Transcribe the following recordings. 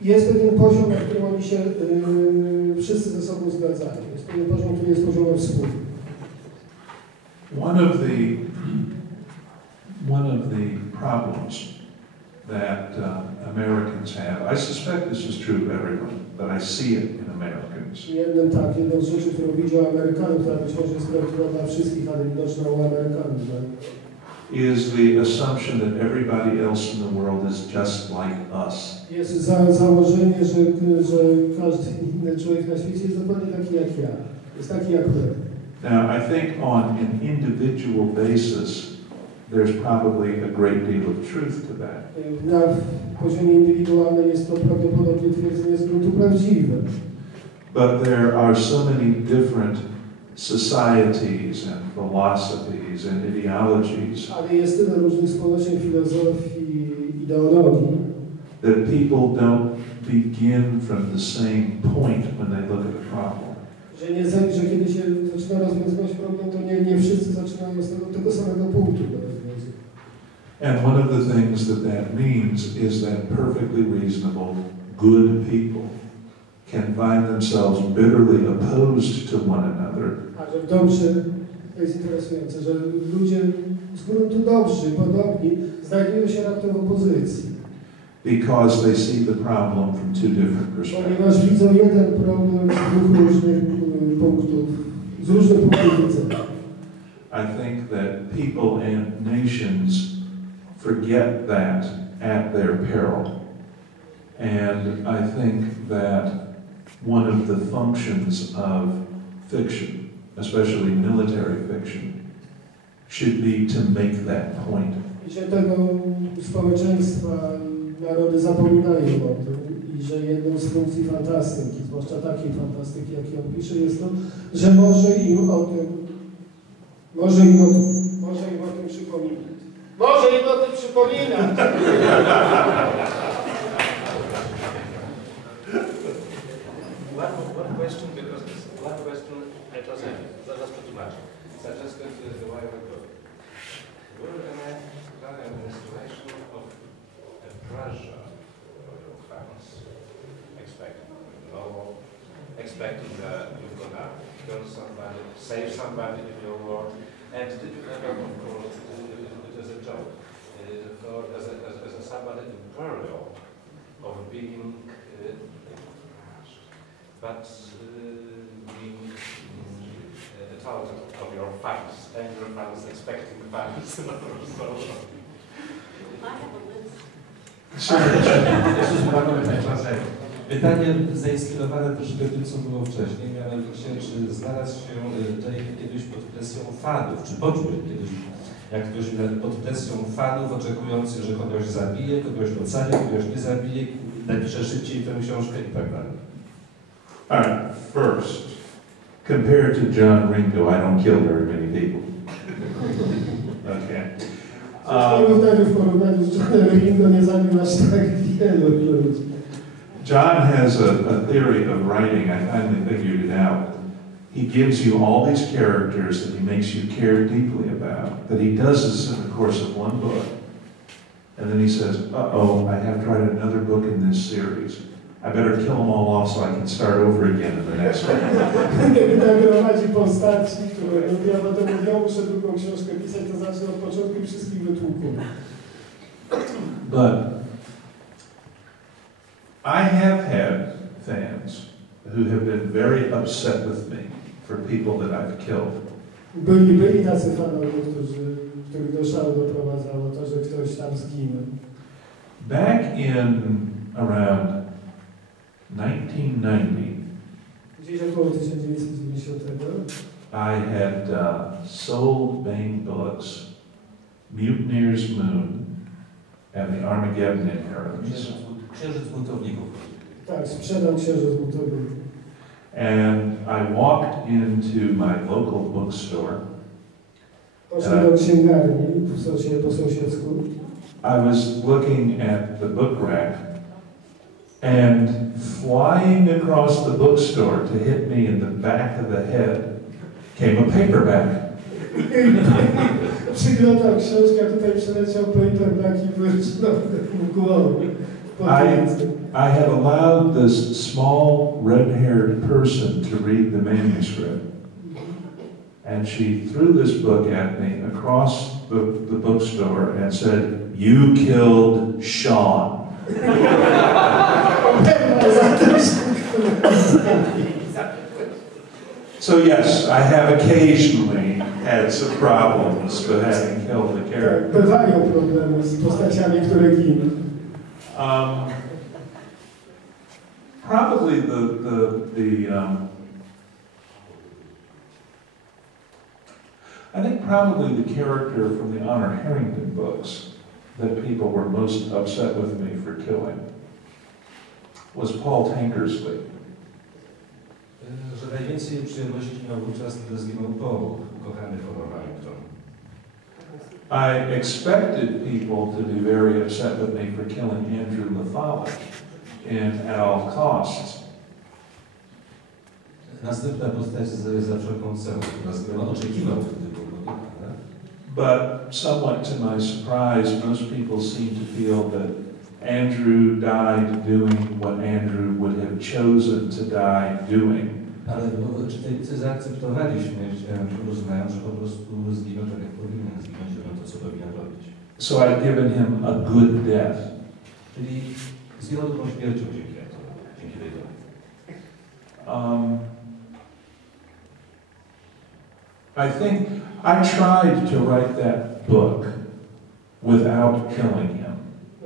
Jest pewien poziom, na którym oni się wszyscy ze sobą zgadzają. Jest pewien poziom, który jest poziomem wspólnym. One of the problems that Americans have, I suspect this is true of everyone, but I see it in Americans. Jedną z rzeczy, którą widzę u Amerykanów, która być może jest prawdziwa dla wszystkich, ale widoczna u Amerykanów, is the assumption that everybody else in the world is just like us. Jest założenie, że każdy inny człowiek na świecie jest dokładnie taki jak ja. Jest taki jak my. Now, I think on an individual basis, there's probably a great deal of truth to that. Na poziomie indywidualnym jest to prawdopodobnie twierdzenie z gruntu prawdziwe. But there are so many different societies and philosophies and ideologies. Ale jest tyle różnych społecznych filozofii, ideologii. That people don't begin from the same point when they look at a problem. Że kiedy się zaczyna rozwiązywać problem, to nie wszyscy zaczynają z tego samego punktu do rozwiązania. And one of the things that means is that perfectly reasonable, good people can find themselves bitterly opposed to one another. A że dobrze, to jest interesujące, że ludzie z gruntu dobrzy, podobni, znajdują się raptem w opozycji. Because they see the problem from two different perspectives. Ponieważ widzą jeden problem z dwóch różnych punktów, z różnych punktów widzenia. I think that people and nations forget that at their peril. And I think that one of the functions of fiction, especially military fiction, should be to make that point. I że tego społeczeństwa, narody zapominają o tym i że jedną z funkcji fantastyki, zwłaszcza takiej fantastyki, jak ją pisze, jest to, że może im o tym przypominać. Może im o tym przypominać! One question, because one question at us, zaraz przetłumaczę. Suggested a while ago. Will an installation of a pressure for your fans expecting that you're gonna kill somebody, save somebody in your war, and did you ever, of course, it is a joke, as a somebody in peril of being but being told of your fans, and your fans expecting fans. I have a list. Pytanie zainspirowane troszkę tym, co było wcześniej, mianowicie, czy znalazł się Jake kiedyś pod presją fanów, czy poczuł kiedyś, jak ktoś pod presją fanów, oczekujący, że kogoś zabije, kogoś ocali, kogoś nie zabije, napisze szybciej tę książkę i tak dalej. All right, first, compared to John Ringo, I don't kill very many people. Okay. W porównaniu z Johnem Ringo nie zabił aż tak wielu ludzi. John has a theory of writing, I finally figured it out. He gives you all these characters that he makes you care deeply about, that he does this in the course of one book. And then he says, uh-oh, I have to write another book in this series. I better kill them all off so I can start over again in the next one. Prowadzi postaci, które ja potem mówię, muszę drugą książkę pisać, to zacznę od początku i wszystkich wytłuków. But I have had fans who have been very upset with me for people that I've killed. Byli tacy fanowie, których do szału doprowadzało to, że ktoś tam zginął. Back in around 1990, gdzieś około 1990, I had sold Bain books, Mutineer's Moon, and the Armageddon Inheritance. Księżyc buntowników. Tak, sprzedał Księżyc buntowników. And I walked into my local bookstore. Poszedłem do księgarni po sąsiedzku. I was looking at the book rack, and flying across the bookstore to hit me in the back of the head came a paperback. przyglądał książkę, a tutaj przeleciał paperback i wyrzucił w głowę. I had allowed this small red-haired person to read the manuscript, and she threw this book at me across the bookstore and said, "You killed Sean." So yes, I have occasionally had some problems with having killed the character. Bywają problemy z postaciami, które giną. Probably I think probably the character from the Honor Harrington books that people were most upset with me for killing was Paul Tankersley. Że najwięcej przyjemności miał wówczas, gdy zginął Paul, kochany Honor Harrington. I expected people to be very upset with me for killing Andrew Laffollet at all costs. Następna postać za wszelką cenę, która zginęła, oczekiwał wtedy było. But somewhat to my surprise, most people seem to feel that Andrew died doing what Andrew would have chosen to die doing. Ale czytelnicy zaakceptowali śmierć Andrew, uznają, że po prostu zginął tak, jak powinien zginąć, robią to, co powinien robić. So I've given him a good death. Czyli zginął dobrą śmiercią dzięki tej drogi. I think I tried to write that book without killing him.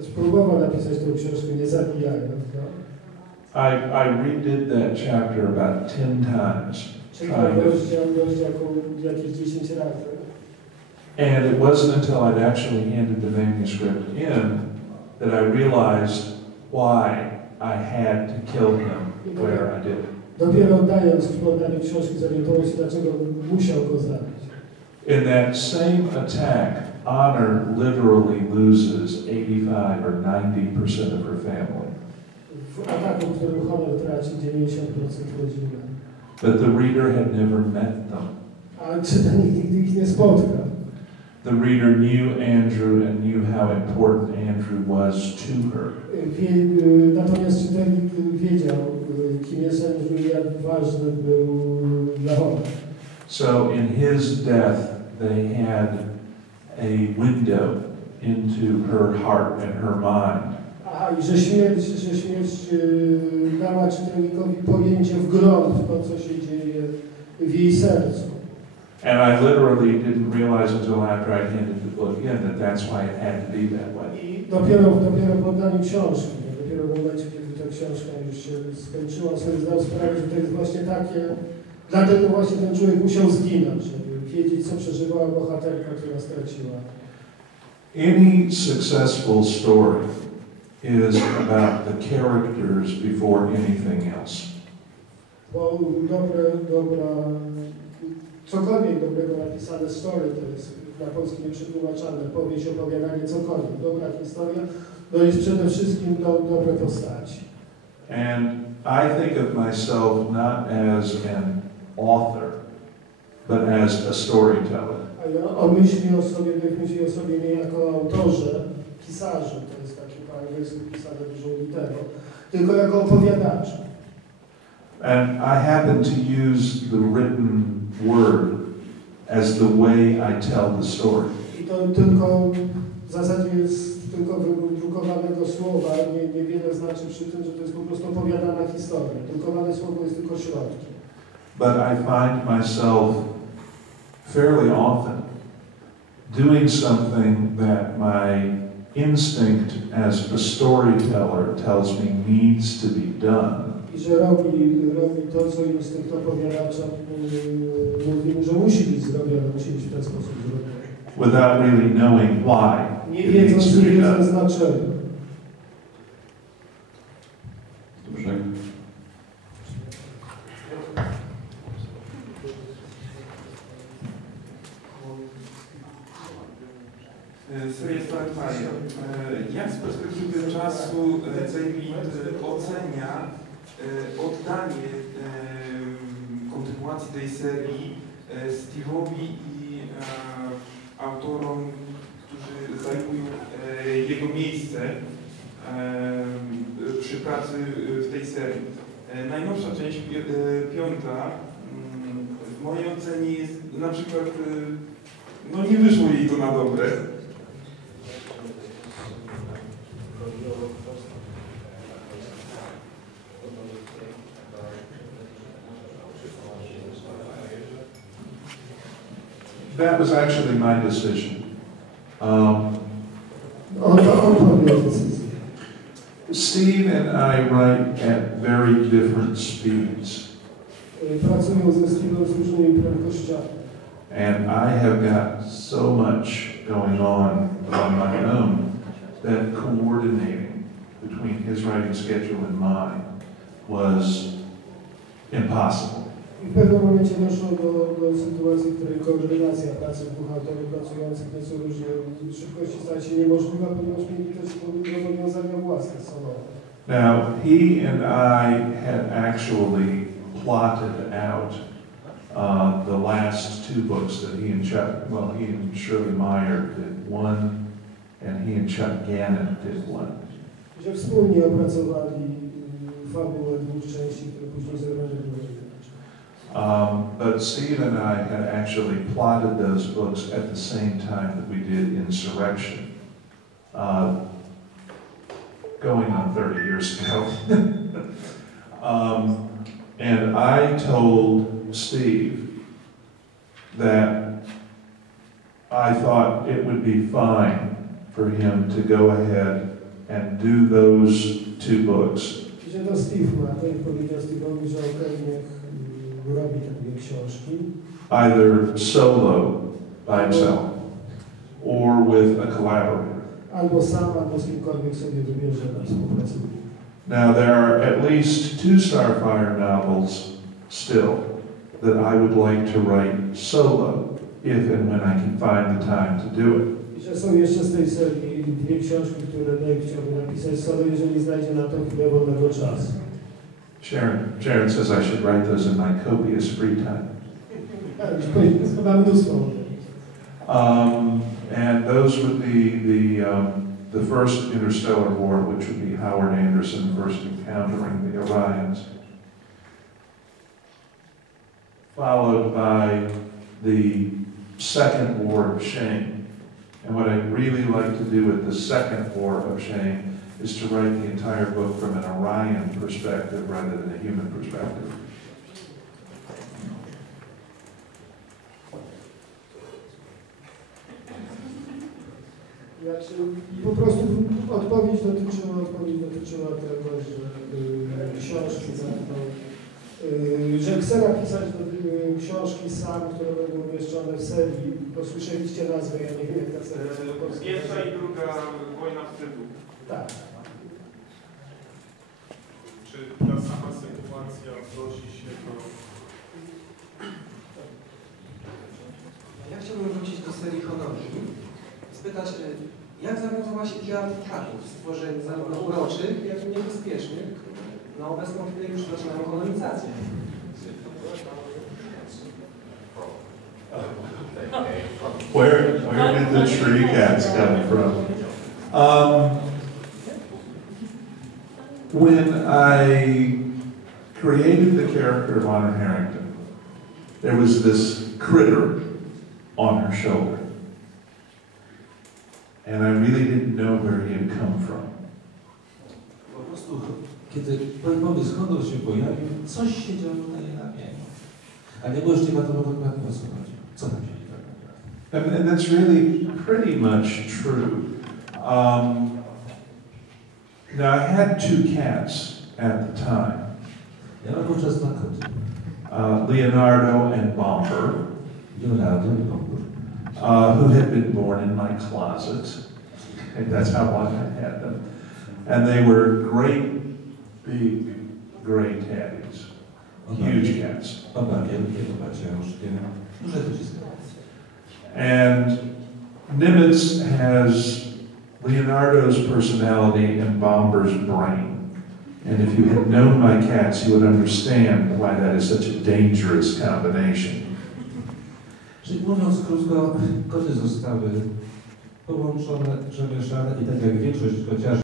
Spróbował napisać tę książkę, nie zabijając go. I redid that chapter about 10 times. Jakieś 10 razy. And it wasn't until I'd actually handed the manuscript in that I realized why I had to kill him where I did. Dopiero po oddaniu książki zorientował się, dlaczego musiał go zabić. In that same attack, Honor literally loses 85 or 90% of her family. W ataku, w którym Honor traci 90% rodziny. But the reader had never met them. A czytelnik nigdy ich nie spotkał. The reader knew Andrew and knew how important Andrew was to her. Natomiast czytelnik wiedział, kim jest Andrew i jak ważny był dla Honor. So in his death, they had a window into her heart and her mind. Aha, i że śmierć dała czytelnikowi pojęcie wgląd to, co się dzieje w jej sercu. And I literally didn't realize until after I handed the book in that that's why it had to be that way. I dopiero po oddaniu książki, dopiero w momencie, kiedy ta książka już się skończyła, sobie zdał sprawę, że to jest właśnie takie, dlatego właśnie ten człowiek musiał zginąć, żeby wiedzieć, co przeżywała bohaterka, która straciła. Any successful story is about the characters before anything else. Bo cokolwiek dobrego napisane story, to jest na polski nieprzetłumaczalne, powieść, opowiadanie, cokolwiek. Dobra historia, to jest przede wszystkim dobre postaci. And I think of myself not as an author, but as a storyteller. A ja myśli o sobie nie jako autorze, pisarzu, to jest taki po angielsku pisane dużą literą, tylko jako opowiadaczu. And I happen to use the written word as the way I tell the story. I to tylko w zasadzie jest tylko wydrukowanego słowa, niewiele znaczy przy tym, że to jest po prostu opowiadana historia. Drukowane słowo jest tylko środkiem. But I find myself fairly often doing something that my instinct as a storyteller tells me needs to be done. I że robi to, co instynkt opowiadacza mówi mu, że musi być zrobione, musi być w ten sposób zrobione. Without really knowing why. Nie wiedząc znaczenia. Dobrze. Seria spotkania. Jak z perspektywy czasu David ocenia oddanie kontynuacji tej serii Steve'owi i autorom, którzy zajmują jego miejsce przy pracy w tej serii. Najnowsza część, piąta, w mojej ocenie jest na przykład, no nie wyszło jej to na dobre. That was actually my decision. Steve and I write at very different speeds. Pracują ze Steve'em z różnymi prędkościami. And I have got so much going on my own that coordinating between his writing schedule and mine was impossible. I w pewnym momencie doszło do sytuacji, w której koordynacja pracy dwóch autorów pracujących nieco różnej szybkości stała się niemożliwa, ponieważ mieli też zobowiązania własne solowe. Now, he and I had actually plotted out the last two books that he and Shirley Meyer did one, and he and Chuck Gannon did one. Że wspólnie opracowali fabułę dwóch części, które później zrobione były. But Steve and I had actually plotted those books at the same time that we did Insurrection, going on 30 years ago. And I told Steve that I thought it would be fine for him to go ahead and do those two books. Że to Steve ma, to powiedział Steve'owi, że okej, niech robi te dwie książki. Either solo by himself or with a collaborator. Albo sam, albo z kimkolwiek sobie wybierze na współpracę. Now there are at least two Starfire novels still that I would like to write solo if and when I can find the time to do it. I że są jeszcze z tej serii dwie książki, które Dave chciałby napisać solo, jeżeli znajdzie na to chwilę wolnego czasu. Sharon says I should write those in my copious free time. And those would be the first interstellar war, which would be Howard Anderson first encountering the Orions, followed by the second War of Shame. And what I'd really like to do with the second War of Shame is to write the entire book from an Orion perspective rather than a human perspective. Po prostu odpowiedź dotyczyła tego, że książki że chcę napisać książki sam, które będą umieszczone w serii. Posłyszeliście nazwę, ja nie wiem jak ta seria. Pierwsza i druga wojna wstydu. Tak. Czy ta sama sytuacja odnosi się do... Ja chciałbym wrócić do serii chronologii i spytać, jak zawiązała się idea teatrów, stworzeń zarówno uroczych, jak i niebezpiecznych, które na obecną chwilę już zaczynają kolonizację. Where did the tree cats come from? When I created the character of Honor Harrington, there was this critter on her shoulder. And I really didn't know where he had come from. Po prostu, kiedy pomysł honor się pojawił, coś się działo na jej ramieniu. A nie było jeszcze wiadomo dokładnie o co chodzi. Co tam się dzieje? And that's really pretty much true. Now I had two cats at the time. Ja mam wówczas dwa koty. Leonardo and Bomber. Leonardo i Bomber. Who had been born in my closet. And that's how long I had them. And they were great, big, gray tabbies. Huge cats. And Nimitz has Leonardo's personality and Bomber's brain. And if you had known my cats, you would understand why that is such a dangerous combination. Czyli mówiąc krótko, koty zostały połączone, przemieszane i tak jak większość kociarzy